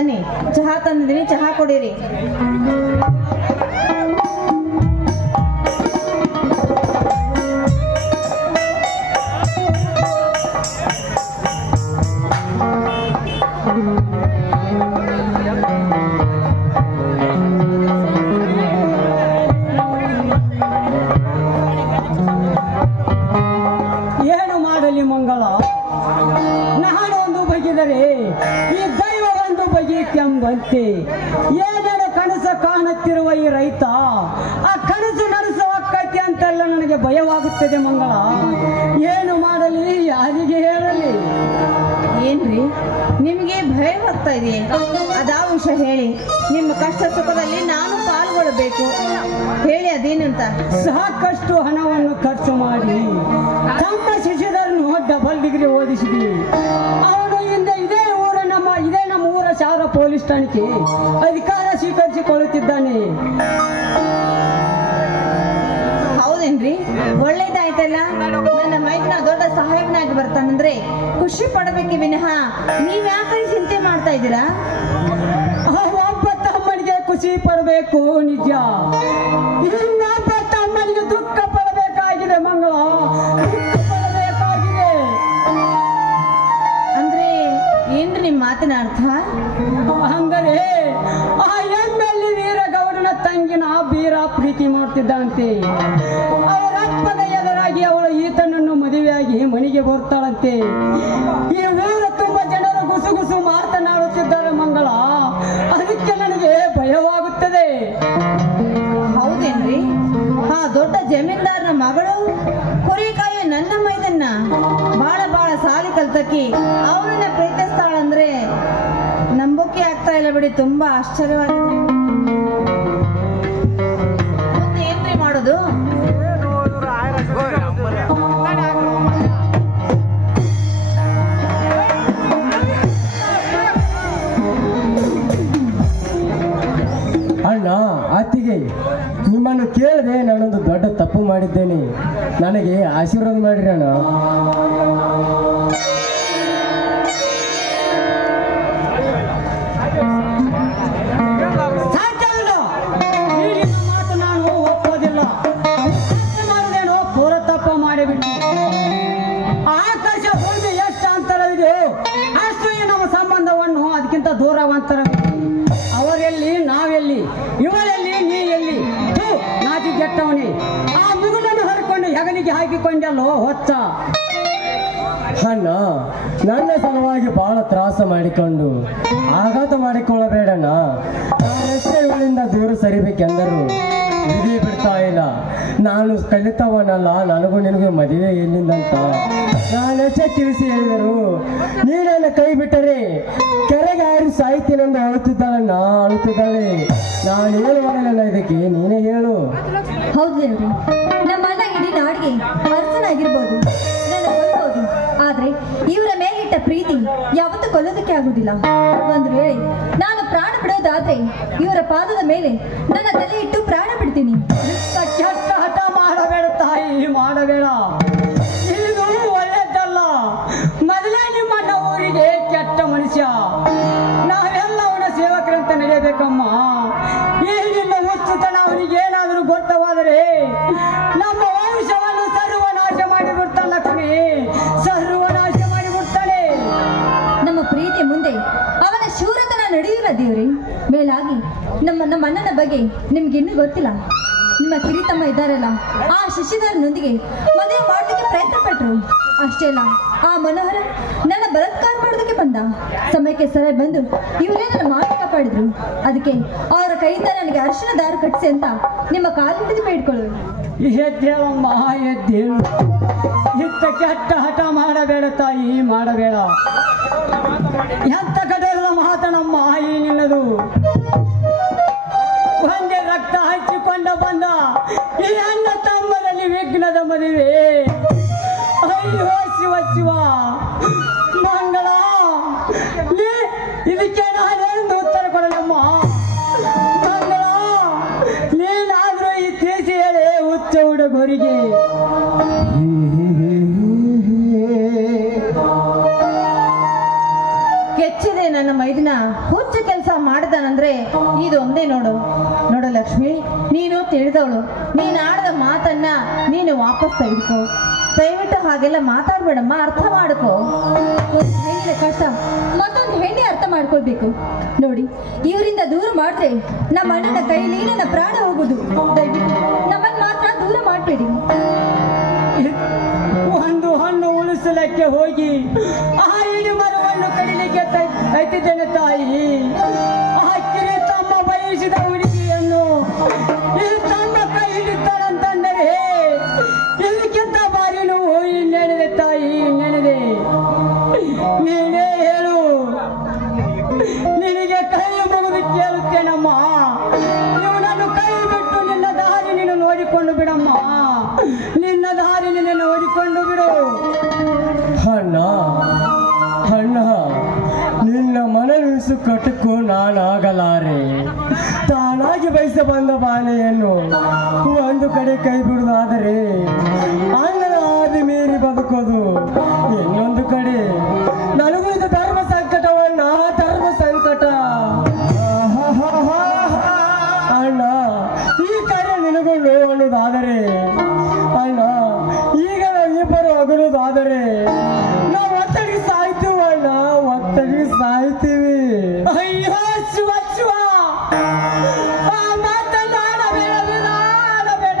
ಬನ್ನಿ, ಚಹಾ ತಂದಿದ್ದೀನಿ, ಚಹಾ ಕೊಡಿರಿ. ಏನು ಮಾಡಲಿ ಮಂಗಳ, ನಾನೊಂದು ಬಗೆದರೆ ಈ ದೈವ ಒಂದು ಬಗೆ ಕೆಂಬಂತೆ. ಏನೇನು ಕನಸು ಕಾಣುತ್ತಿರುವ ಈ ರೈತ ಆ ಕನಸು ನಡೆಸುವಕ್ಕೈತಿ ಅಂತೆಲ್ಲ ನನಗೆ ಭಯವಾಗುತ್ತದೆ ಮಂಗಳ. ಏನು ಮಾಡಲಿ, ಯಾರಿಗೆ ಹೇಳಲಿ? ಏನ್ರಿ ನಿಮಗೆ ಭಯವಾಗ್ತಾ ಇದೆಯೇ? ಅದಾ ವಿಷಯ ಹೇಳಿ. ನಿಮ್ಮ ಕಷ್ಟ ಸುಖದಲ್ಲಿ ನಾನು ಪಾಲ್ಗೊಳ್ಳಬೇಕು. ಹೇಳಿ ಅದೇನಂತ. ಸಾಕಷ್ಟು ಹಣವನ್ನು ಖರ್ಚು ಮಾಡಿ ತಮ್ಮ ಶಿಷ್ಯರನ್ನು ಡಬಲ್ ಡಿಗ್ರಿ ಓದಿಸಿದ್ವಿ. ಅವನು ಹಿಂದೆ ಇದೇ ನಮ್ಮ ಊರ ಶಾರ ಪೊಲೀಸ್ ಠಾಣೆಗೆ ಅಧಿಕಾರ ಸ್ವೀಕರಿಸಿಕೊಳ್ಳುತ್ತಿದ್ದಾನೆ. ಹೌದೇನ್ರಿ? ಒಳ್ಳೇದಾಯ್ತಲ್ಲ. ನನ್ನ ಮೈದನ ದೊಡ್ಡ ಸಾಹೇಬನಾಗಿ ಬರ್ತಾನಂದ್ರೆ ಖುಷಿ ಪಡಬೇಕೆ ವಿನಃ ನೀವ್ಯಾಕೆ ಚಿಂತೆ ಮಾಡ್ತಾ ಇದ್ದೀರಾ? ಒಬ್ಬ ತಮ್ಮನಿಗೆ ಖುಷಿ ಪಡಬೇಕು ನಿಜ, ಇನ್ನೊಬ್ಬ ತಮ್ಮನಿಗೆ ದುಃಖ ಪಡಬೇಕಾಗಿದೆ ಮಂಗಳ, ದುಃಖ ಪಡಬೇಕಾಗಿದೆ. ಅಂದ್ರೆ ಏನ್ರಿ ನಿಮ್ಮ ಮಾತಿನ ಅರ್ಥ? ಅಂದರೆ ಆ ಎಮ್ಮೆಲ್ಲಿ ವೀರಗೌಡನ ತಂಗಿನ ಬೀರ ಪ್ರೀತಿ ಮಾಡ್ತಿದ್ದಂತೆ. ಅವರ ಅಪ್ಪನ ಎದುರಾಗಿ ಅವಳು ಈತನನ್ನು ಮದುವೆಯಾಗಿ ಮನೆಗೆ ಬರ್ತಾಳಂತೆ. ಈ ಊರ ತುಂಬಾ ಜನರು ಗುಸುಗುಸು ಮಾತನಾಡುತ್ತಿದ್ದಾರೆ ಮಂಗಳ. ಅದಕ್ಕೆ ನನಗೆ ಭಯವಾಗುತ್ತದೆ. ಹೌದೇನ್ರಿ? ಆ ದೊಡ್ಡ ಜಮೀನ್ದಾರನ ಮಗಳು ಕುರಿಕಾಯಿ ನನ್ನ ಮೈದನ್ನ ಬಾಳ ಸಾಲಿ ಕಲ್ತಕ್ಕಿ ಅವರನ್ನ ಪ್ರೀತಿಸ್ತಾಳಂದ್ರೆ ನಂಬೋಕೆ ಆಗ್ತಾ ಇಲ್ಲ ಬಿಡಿ. ತುಂಬಾ ಆಶ್ಚರ್ಯವಾಗಿದೆ. ಮುಂದೆ ಏನ್ರಿ ಮಾಡೋದು? ಅಣ್ಣ, ಅತ್ತಿಗೆ, ನಿಮ್ಮನ್ನು ಕೇಳಿದ್ರೆ ನಾನೊಂದು ದೊಡ್ಡ ತಪ್ಪು ಮಾಡಿದ್ದೇನೆ. ನನಗೆ ಆಶೀರ್ವಾದ ಮಾಡಿರಿ ಅಣ್ಣ. ಮಾತು ನಾನು ಒಪ್ಪೋದಿಲ್ಲ. ಮಾಡುದೇನೋ ಪೂರ ತಪ್ಪ ಮಾಡಿಬಿಟ್ಟು ಆಕಾಶ ಭೂಮಿ ಎಷ್ಟು ಅಂತರವಿದೆ ಅಷ್ಟು ಈ ನಮ್ಮ ಸಂಬಂಧವನ್ನು ಅದಕ್ಕಿಂತ ದೂರವಂತರ. ಅವರೆಲ್ಲಿ, ನಾವೆಲ್ಲಿ, ಇವರೆಲ್ಲಿ, ನೀ ಎಲ್ಲಿ? ನಾಚಿ ಗೆಟ್ಟವನಿ ಆ ಮುಗುಳನ್ನು ಹರ್ಕೊಂಡು ಹೆಗಲಿಗೆ ಹಾಕಿಕೊಂಡಲ್ಲೋ ಹೊಚ್ಚ. ಅಣ್ಣ, ನನ್ನ ಸಲುವಾಗಿ ಬಹಳ ತ್ರಾಸ ಮಾಡಿಕೊಂಡು ಆಘಾತ ಮಾಡಿಕೊಳ್ಳಬೇಡಣ್ಣ. ನಾನೆಷ್ಟೇ ಇವಳಿಂದ ದೂರ ಸರಿಬೇಕೆಂದರು ವಿಧಿ ಬಿಡ್ತಾ ಇಲ್ಲ. ನಾನು ಕಲಿತವನಲ್ಲ, ನನಗೂ ನಿನಗೂ ಮದುವೆ ಎಲ್ಲಿಂದಂತ ನಾನೆಷ್ಟೇ ತಿಳಿಸಿ ಹೇಳಿದರು ನೀನನ್ನು ಕೈ ಬಿಟ್ಟರೆ ಕೆರೆಗೆ ಹಾರಿ ಸಾಯ್ತೀನೆಂದು ಅಳುತ್ತಿದ್ದಾಳಣ್ಣ, ಅಳುತ್ತಿದ್ದಾಳೆ. ನಾನು ಏನು ಮಾಡಲಿಲ್ಲ ಇದಕ್ಕೆ, ನೀನೇ ಹೇಳು. ಹೌದು ದೇವ್ರಿ, ನಮ್ಮ ಅಣ್ಣ ಇಡೀ ನಾಡಿಗೆ ಅರಸನಾಗಿರ್ಬೋದು, ನನ್ನ ಕೊಲ್ಬೋದು. ಆದ್ರೆ ಇವರ ಮೇಲಿಟ್ಟ ಪ್ರೀತಿ ಯಾವತ್ತೂ ಕೊಲ್ಲೋದಕ್ಕೆ ಆಗುದಿಲ್ಲ. ಒಂದು ವೇಳೆ ನಾನು ಪ್ರಾಣ ಬಿಡೋದಾದ್ರೆ ಇವರ ಪಾದದ ಮೇಲೆ ನನ್ನ ತಲೆ ಇಟ್ಟು ಪ್ರಾಣ ಬಿಡ್ತೀನಿ. ಕೆಟ್ಟ ಹಠ ಮಾಡಬೇಡ ತಾಯಿ, ಮಾಡಬೇಡ. ಇದು ಒಳ್ಳೆದಲ್ಲ. ಮೊದಲೇ ನಿಮ್ಮಣ್ಣ ಊರಿಗೆ ಕೆಟ್ಟ ಮನುಷ್ಯ. ನಾವೆಲ್ಲ ಅವನ ಸೇವಕರಂತ ನಡೆಯಬೇಕಮ್ಮ. ಈ ನಿನ್ನ ಹುಚ್ಚುತನ ಅವನಿಗೆ ಏನಾದರೂ ಗೊತ್ತವಾದರೆ ನಮ್ಮ ವಂಶವನ್ನು ಸರ್ವನಾಶ ಮಾಡಿಬಿಡ್ತಾನೆ ಲಕ್ಷ್ಮಿ, ಸರ್ವನಾಶ ಮಾಡಿಬಿಡ್ತಾಳೆ. ನಮ್ಮ ಪ್ರೀತಿ ಮುಂದೆ ಅವನ ಶೂರತನ ನಡೆಯುವ ದೇವ್ರಿ. ಮೇಲಾಗಿ ನಮ್ಮ ಅಣ್ಣನ ಬಗ್ಗೆ ನಿಮ್ಗಿನ್ನೂ ಗೊತ್ತಿಲ್ಲ. ನಿಮ್ಮ ಕಿರಿತಮ್ಮ ಇದ್ದಾರಲ್ಲ, ಆ ಶಿಷ್ಯದಾರನೊಂದಿಗೆ ಮದುವೆ ಮಾಡೋದಕ್ಕೆ ಪ್ರಯತ್ನ ಪಟ್ರು. ಅಷ್ಟೇ ಅಲ್ಲ, ಆ ಮನೋಹರ ನನ್ನ ಬಲಾತ್ಕಾರ ಮಾಡೋದಕ್ಕೆ ಬಂದ. ಸಮಯಕ್ಕೆ ಸರಿ ಬಂದು ಇವರೇ ನನ್ನ ಮಾತು ಕಾಪಾಡಿದ್ರು. ಅದಕ್ಕೆ ಅವರ ಕೈಯಿಂದ ನನಗೆ ಅರಿಶಿನ ದಾರ ಕಟ್ಟಿಸಿ ಅಂತ ನಿಮ್ಮ ಕಾಲು ಹಿಡಿದು ಬೇಡ್ಕೊಳ್ಳು. ಎದ್ದೇಳಮ್ಮ, ಎದ್ದೇಳು. ಇಂಥ ಕೆಟ್ಟ ಹಠ ಮಾಡಬೇಡ ತಾಯಿ, ಮಾಡಬೇಡ. ಎಂತ ಕಡೆಯಲ್ಲ ಮಾತನಮ್ಮ ಈ ನಿನ್ನದು. ಒಂದೇ ರಕ್ತ ಹಂಚಿಕೊಂಡ ಬಂದ ಈ ಅಣ್ಣ ತಮ್ಮನಲ್ಲಿ ವಿಘ್ನದ ಮದುವೆ. ಅಯ್ಯೋ ಶಿವ ಶಿವ ಮಂಗಳ, ಇದಕ್ಕೆ ನಾನೇನು ಉತ್ತರ ಕೊಡಲಮ್ಮ. ಮಂಗಳ, ನೀನಾದ್ರೂ ಈ ತಿಳಿಸಿ ಹೇಳಿ ಹುಚ್ಚ ಹುಡುಗರಿಗೆ. ಕೆಚ್ಚಿದೆ ನನ್ನ ಮೈದಿನ ಹುಚ್ಚ ಕೆಲಸ ಮಾಡ್ತಾನಂದ್ರೆ ಇದೊಂದೇ ನೋಡು. ನೋಡು ಲಕ್ಷ್ಮಿ, ನೀನು ತಿಳಿದವಳು. ನೀನು ಆಡಿದ ಮಾತನ್ನ ನೀನು ವಾಪಸ್ ತೆಗೆದುಕೋ. ದಯವಿಟ್ಟು ಹಾಗೆಲ್ಲ ಮಾತಾಡ್ಬೇಡಮ್ಮ, ಅರ್ಥ ಮಾಡ್ಕೋ. ಒಂದು ಹೆಣ್ಣಿನ ಕಷ್ಟ ಮತ್ತೊಂದು ಹೆಣ್ಣೆ ಅರ್ಥ ಮಾಡ್ಕೊಳ್ಬೇಕು. ನೋಡಿ, ಇವರಿಂದ ದೂರ ಮಾಡಿದ್ರೆ ನಮ್ಮ ಅಣ್ಣನ ಕೈಲಿ ನನ್ನ ಪ್ರಾಣ ಹೋಗುದು. ದಯವಿಟ್ಟು ನಮ್ಮನ್ನ ಮಾತ್ರ ದೂರ ಮಾಡಬೇಡಿ. ಒಂದು ಹಣ್ಣು ಉಳಿಸಲಿಕ್ಕೆ ಹೋಗಿ ಆ ಇಡೀ ಮರವನ್ನು ಕಡಿಲಿಕ್ಕೆ ಐತಿದ್ದೇನೆ ತಾಯಿ. ಆ ಕಿರಿ ತಮ್ಮ ಬಯಸಿದ ಹುಡುಗಿಯನ್ನು ಈ ತಮ್ಮ ಕೈ ಹಿಡಿತಾಳಂತಂದರೆ ಇದಕ್ಕಿಂತ ಬಾರಿ ನೋವು ಇನ್ನೇನಿದೆ ತಾಯಿ, ಇನ್ನೇನಿದೆ? ನೀನೇ ಹೇಳು. ನಿನಗೆ ಕೈ ಮುಗಿದು ಕೇಳುತ್ತೇನಮ್ಮ. ನೀವು ನನ್ನ ಕೈ ಬಿಟ್ಟು ನಿನ್ನ ದಾರಿ ನೀನು ನೋಡಿಕೊಂಡು ಬಿಡಮ್ಮ. ನಿನ್ನ ದಾರಿ ನೀನು ನೋಡಿಕೊಂಡು ಬಿಡು. ಅಣ್ಣ ಅಣ್ಣ, ನಿನ್ನ ಮನವಿಸು ಕಟಕು ನಾನಾಗಲಾರೆ. ತಾನಾಗಿ ಬಯಸ ಬಂದ ಬಾಲೆಯನ್ನು ಒಂದು ಕಡೆ ಕೈ ಬಿಡುವುದಾದರೆ ಅಣ್ಣನ ಆದಿ ಮೀರಿ ಬದುಕೋದು. ಇನ್ನೊಂದು ಕಡೆ ನನಗೂ ಇದು ಧರ್ಮ ಸಂಕಟವಣ್ಣ, ಧರ್ಮ ಸಂಕಟ. ಅಣ್ಣ, ಈ ಕಡೆ ನಿನಗೂ ನೋವು ಅನ್ನೋದಾದರೆ, ಅಣ್ಣ ಈಗ ನಾವಿಬ್ಬರು ಅಗಲುವುದಾದರೆ ನಾವು ಒತ್ತಡಿಗೆ ಸಾಯ್ತೀವಿ ಅಣ್ಣ, ಒತ್ತಡಿಗೆ ಸಾಯ್ತೀವಿ. ಅಯ್ಯೋ ಶಿವ ಶಿವ, ಆ ಮಾತನ್ನ ಆಡಬೇಡ, ಆಡಬೇಡ.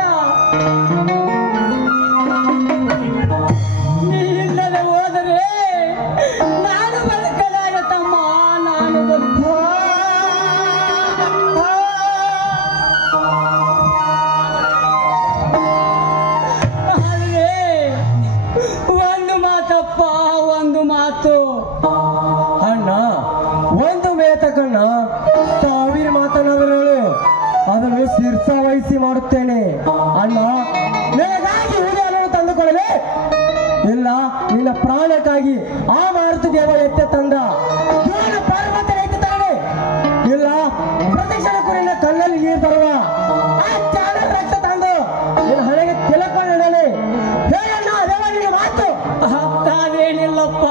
ನೀ ಇಲ್ಲದೆ ಹೋದರೆ ನಾನು ಬದುಕಲಾರ ತಮ್ಮ, ನಾನು ಆದ್ರೆ ಒಂದು ಮಾತಪ್ಪ, ಒಂದು ಮಾತು. ಅಣ್ಣ, ಒಂದು ಮೇತಕಣ್ಣ, ಸಾವಿರ ಮಾತನಾದರೂ ಅದನ್ನು ಶಿರ್ಸ ವಹಿಸಿ ಮಾಡುತ್ತೇನೆ. ಅಣ್ಣ, ನಿನಗಾಗಿ ಉಳಿಯನ್ನು ತಂದುಕೊಳ್ಳದೆ ಇಲ್ಲ, ನಿನ್ನ ಪ್ರಾಣಕ್ಕಾಗಿ ಆ ಮಾರುತಿ ದೇವ ಎತ್ತೆ ತಂದ ಇವನ ಪರ್ವತ ಎತ್ತಿ ತಾನೆ. ಇಲ್ಲ, ಪ್ರತಿಕ್ಷಣ ಕುರಿನ ಕಣ್ಣಲ್ಲಿ ನೀರು ತರುವ ಆ ಚಾಣರ ರಕ್ತ ತಂದು ನಿನ್ನ ಹಣೆಗೆ ತಿಲಕೊಂಡಿದ್ದಾನೆ. ಹೇಳಣ್ಣ, ದೇವ ನಿನ್ನ ಮಾತು. ಅದೇನಿಲ್ಲಪ್ಪ,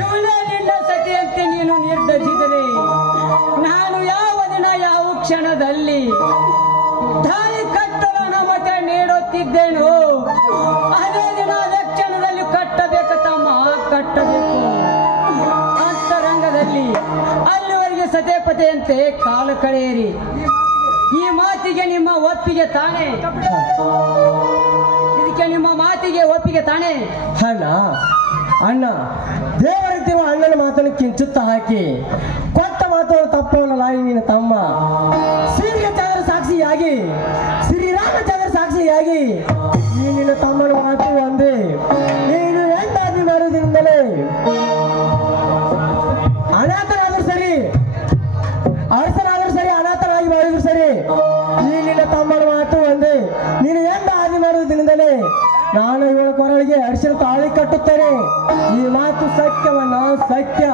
ಇವಳೇ ನಿನ್ನ ಸತಿಯಂತೆ ನೀನು ನಿರ್ಧರಿಸಿದರೆ ನಾನು ಯಾವ ದಿನ ಯಾವ ಕ್ಷಣದಲ್ಲಿ ತಾಳಿ ಕಟ್ಟಲು ನಮತೆ ನೀಡುತ್ತಿದ್ದೇನೋ ಅದೇ ದಿನ ಅದೇ ಕ್ಷಣದಲ್ಲಿ ಕಟ್ಟಬೇಕು ತಮ್ಮ, ಕಟ್ಟಬೇಕು. ಅಂತರಂಗದಲ್ಲಿ ಅಲ್ಲಿವರೆಗೆ ಸತೇಪತೆಯಂತೆ ಕಾಲು ಕಳೆಯಿರಿ. ಈ ಮಾತಿಗೆ ನಿಮ್ಮ ಒಪ್ಪಿಗೆ ತಾನೇ? ಇದಕ್ಕೆ ನಿಮ್ಮ ಮಾತಿಗೆ ಒಪ್ಪಿಗೆ ತಾನೇ? ಅಣ್ಣ ಅಣ್ಣ, ದೇವರಿದ್ದಿರುವ ಅಣ್ಣನ ಮಾತನ್ನು ಕಿಂಚುತ್ತ ಹಾಕಿ ಕೊಟ್ಟ ಮಾತನ್ನು ತಪ್ಪವನ್ನಲ್ಲ ನಿನ್ನ ತಮ್ಮ. ಶ್ರೀರಾಮಚಂದ್ರ ಸಾಕ್ಷಿಯಾಗಿ, ಶ್ರೀರಾಮಚಂದ್ರ ಸಾಕ್ಷಿಯಾಗಿ ಈ ನಿನ್ನ ತಮ್ಮನ ಮಾತು ಒಂದೇ. ನೀನು ಎಂದಾದಿ ಮಾಡುವುದರಿಂದಲೇ ಅನಾಥರಾದರೂ ಸರಿ, ಅರಸರಾದರೂ ಸರಿ, ಅನಾಥರಾಗಿ ಮಾಡಿದ್ರು ಸರಿ, ಈ ನಿನ್ನ ತಮ್ಮನ ಮಾತು ಒಂದೇ. ನೀನು ಎಂದ ಆದಿ ಮಾಡುವುದರಿಂದಲೇ ನಾನು ಇವಳ ಕೊರಳಿಗೆ ಅರಿಶಿನ ತಾಳಿ ಕಟ್ಟುತ್ತೇನೆ. ಈ ಮಾತು ಸತ್ಯವನ್ನ, ಸತ್ಯ.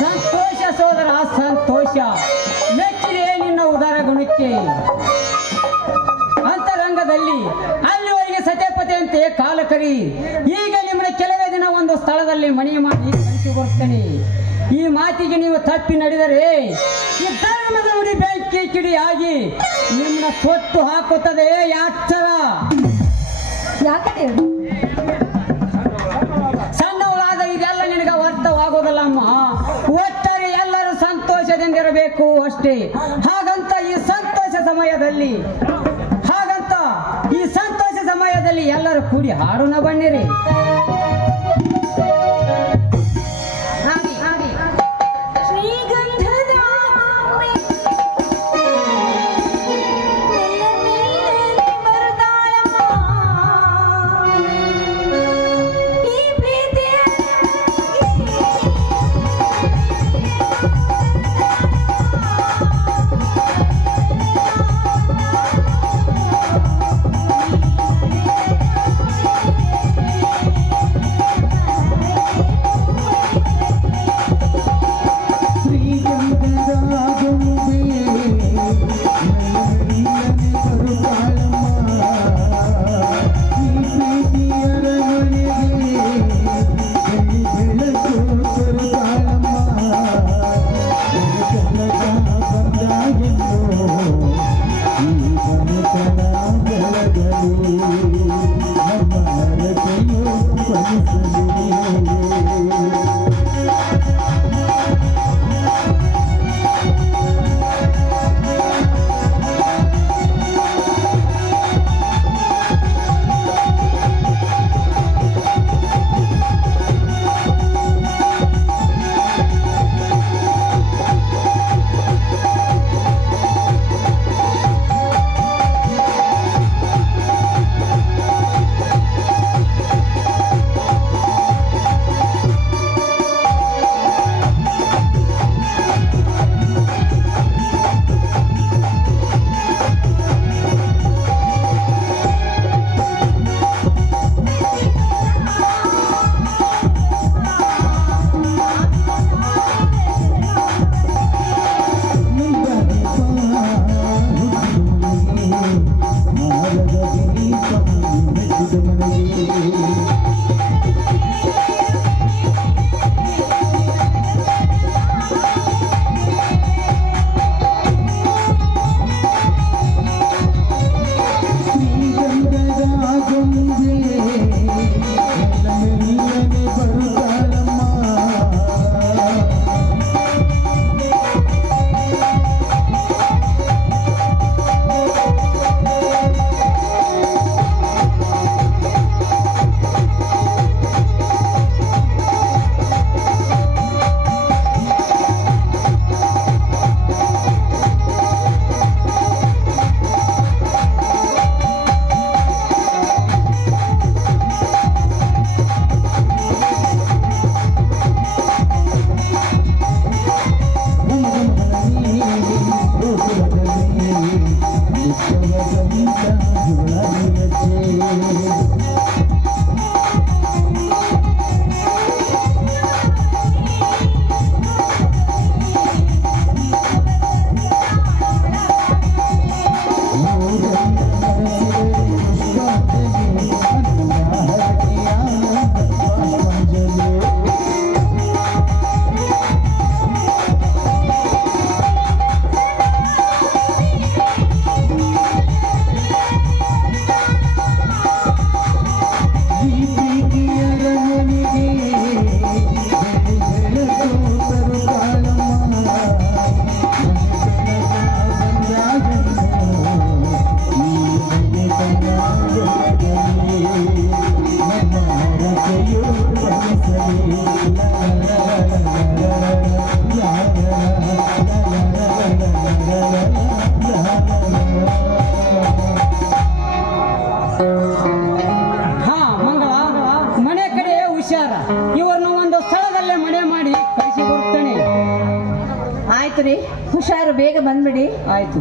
ಸಂತೋಷ ಸೋದರ, ಸಂತೋಷ. ಮೆಚ್ಚಿದೆ ನಿನ್ನ ಉದಾರ ಗುಣಕ್ಕೆ. ಅಂತರಂಗದಲ್ಲಿ ಅಲ್ಲಿವರೆಗೆ ಸತ್ಯಪತೆಯಂತೆ ಕಾಲ ಕರಿ. ಈಗ ನಿಮ್ಮನ್ನ ಕೆಲವೇ ದಿನ ಒಂದು ಸ್ಥಳದಲ್ಲಿ ಮನೆ ಮಾಡಿ ಕಳಿಸಿ ಬರ್ತೇನೆ. ಈ ಮಾತಿಗೆ ನೀವು ತಪ್ಪಿ ನಡೆದರೆ ಈ ಧರ್ಮದ ಉಡಿ ಬೆಂಕಿ ಕಿಡಿಯಾಗಿ ನಿಮ್ಮನ್ನ ಸೊಟ್ಟು ಹಾಕುತ್ತದೆ ಯಾಚರ. ಯಾಕೆ ಸಣ್ಣವಳಾದ ಇದೆಲ್ಲ ನಿನಗೆ ಅರ್ಥವಾಗೋದಲ್ಲಮ್ಮ. ಒಟ್ಟಾರೆ ಎಲ್ಲರೂ ಸಂತೋಷದಿಂದಿರಬೇಕು ಅಷ್ಟೇ. ಹಾಗಂತ ಈ ಸಂತೋಷ ಸಮಯದಲ್ಲಿ ಎಲ್ಲರೂ ಕೂಡಿ ಹಾಡೋಣ ಬನ್ನಿರಿ. ಆಯ್ತು ರೀ, ಹುಷಾರು, ಬೇಗ ಬಂದ್ಬಿಡಿ. ಆಯ್ತು.